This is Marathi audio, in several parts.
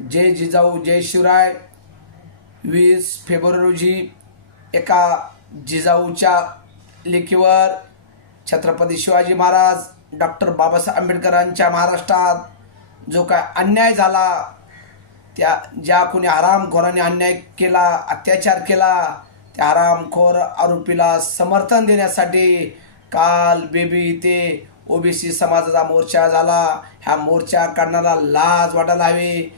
जय जिजाऊ जय शिवराय. 20 फेब्रुवारी रोजी एका जिजाऊच्या लेखीवर छत्रपती शिवाजी महाराज डॉक्टर बाबासाहेब आंबेडकरांच्या महाराष्ट्रात जो काय अन्याय झाला, त्या ज्या कोणी हरामखोराने अन्याय केला, अत्याचार केला, त्या हरामखोर आरोपीला समर्थन देण्यासाठी काल बेबी इथे ओबीसी समाजाचा मोर्चा झाला. ह्या मोर्चा काढण्याला लाज वाटायला हवी.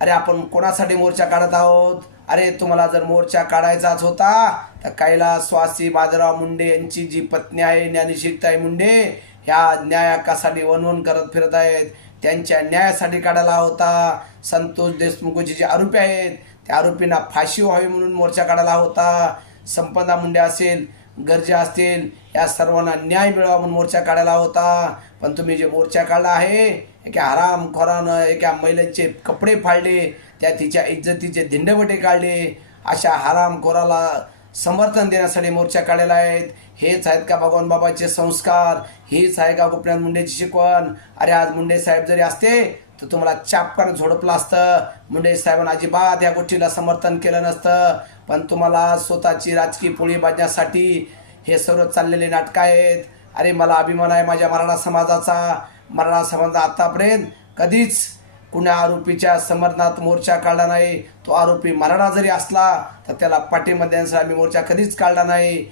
अरे आपण कोणासाठी मोर्चा काढत आहोत? अरे तुम्हाला जर मोर्चा काढायचाच होता तर कैलासवासी बाजीराव मुंडे यांची जी पत्नी आहे ज्ञानेश्वरीताई मुंडे, ह्या न्यायासाठी वनवन करत फिरत आहेत, त्यांच्या न्यायासाठी काढायला होता. संतोष देशमुखचे जे आरोपी आहेत त्या आरोपींना फाशी व्हावी म्हणून मोर्चा काढायला होता. संपदा मुंडे असेल, गर्जा असतील, या सर्वांना न्याय मिळावा म्हणून मोर्चा काढायला होता. पण तुम्ही जे मोर्चा काढला आहे, एका हरामखोरानं एका महिलेचे कपडे फाडले, त्या तिच्या इज्जतीचे धिंडवटे काढले, अशा हरामखोराला समर्थन देण्यासाठी मोर्चा काढलेला आहेत. हेच आहेत का भगवान बाबाचे संस्कार? हेच आहे का गोपीनाथ मुंडेची शिकवण? अरे आज मुंडे साहेब जरी असते तर तुम्हाला चापकानं झोडपलं असतं. मुंडे साहेबांना अजिबात या गोष्टीला समर्थन केलं नसतं. पण तुम्हाला स्वतःची राजकीय पोळी बांधण्यासाठी हे सर्व चाललेले नाटकं आहेत. अरे मला अभिमान आहे माझ्या मराठा समाजाचा. मराठा समाज आतापर्यंत कधीच कुण्या आरोपीच्या समर्थनात मोर्चा काढला नाही. तो आरोपी मराठा जरी असला तर त्याला पाठिंबा देण्यासाठी आम्ही मोर्चा कधीच काढला नाही.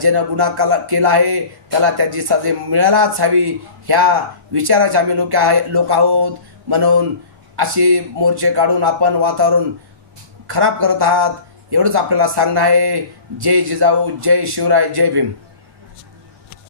ज्यानं गुन्हा केला आहे त्याला त्याची सजा मिळायलाच हवी, ह्या विचाराचे आम्ही लोक आहोत. म्हणून असे मोर्चे काढून आपण वातावरण खराब करत आहात. एवढंच आपल्याला सांगणं आहे. जय जिजाऊ जय शिवराय जय भीम.